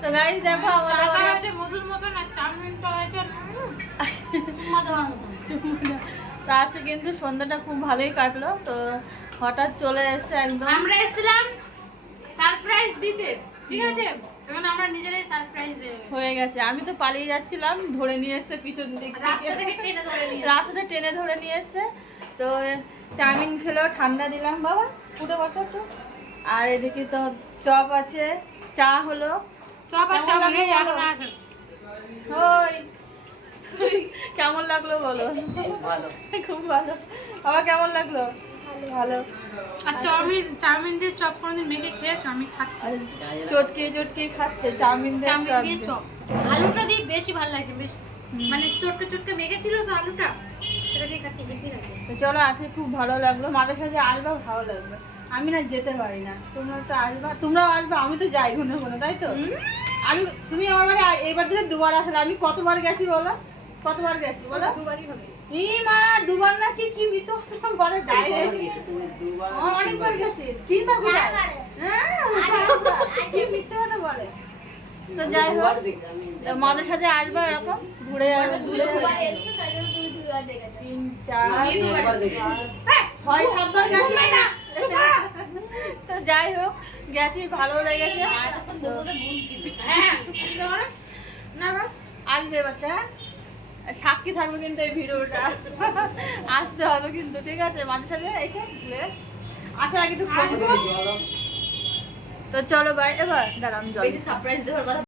তো গাইস দেখো আমাদের মধুর মতো না, চাউমিনটা হয়েছে চুম্মা দেওয়ার মতো। তো আজকে কিন্তু সন্ধ্যাটা খুব ভালোই কাটলো। তো হঠাৎ চলে এসেছে একদম, আমরা এসেছিলাম সারপ্রাইজ দিতে, ঠিক আছে? এখন আমরা নিজেরাই সারপ্রাইজ হয়ে গেছে। আমি তো পালিয়ে যাচ্ছিলাম, ধরে নিয়ে এসছে পিছন দিক রাস্তা থেকে টেনে ধরে নিয়ে রাস্তাতে টেনে ধরে নিয়ে এসছে। তো চাউমিন খেলেও ঠান্ডা দিলাম, বাবা উঠে বসো একটু। আর এদিকে তো চপ আছে, চা হলো। চপ আর চাউমিন এই এখন আসে। ওই কেমন লাগলো বলো? ভালো। খুব ভালো। বাবা কেমন লাগলো? ভালো। আর চাউমিন দিয়ে চপ কোনদিন মেখে খেয়েছো? আমি খাচ্ছি চটকে চটকে খাচ্ছে চাউমিন দিয়ে চাউমিন চপ দিয়ে দিয়ে। চপ। আলুটা দিয়ে বেশি ভালো লাগছে, বেশ মানে চটকে চটকে মেখেছিল তো আলুটা, সেটা দিয়ে খাচ্ছি হেভি লাগে। তো চলো আসে, খুব ভালো লাগলো। মাঝে সাথে আসবা, ভালো লাগবে। আমি না যেতে পারি না, তোমরা তো আসবা, তোমরাও আসবে, আমি তো যাই ঘুরে ঘুরে, তাই তো? তুমি আমার বাড়ি এইবার দিলে দুবার আসলে, আমি কতবার গেছি বলো? কতবার গেছি বলো? দুবারই হবে। এই মা দুবার না কি কি মিথ্যা কথা বলে ডাইরেক্ট। অনেকবার গেছি, তিনবার ঘুরে। কি মিথ্যা কথা বলে। তো যাই হোক, মাদের সাথে আসবা, এরকম ঘুরে যাবে। 3, 4, 6, 7 বার গেছি। তো যাই হোক গেছি, ভালো লেগেছে। হ্যাঁ না গো, আসবে বাচ্চা, সাক্ষী থাকবে কিন্তু এই ভিডিওটা। আসতে হবে কিন্তু, ঠিক আছে? মাঝে সাথে এসে ঘুরে আসার আগে একটু ফোন করো। তো চলো বাই। এবার দাঁড়ান, জল সারপ্রাইজ দেওয়ার কথা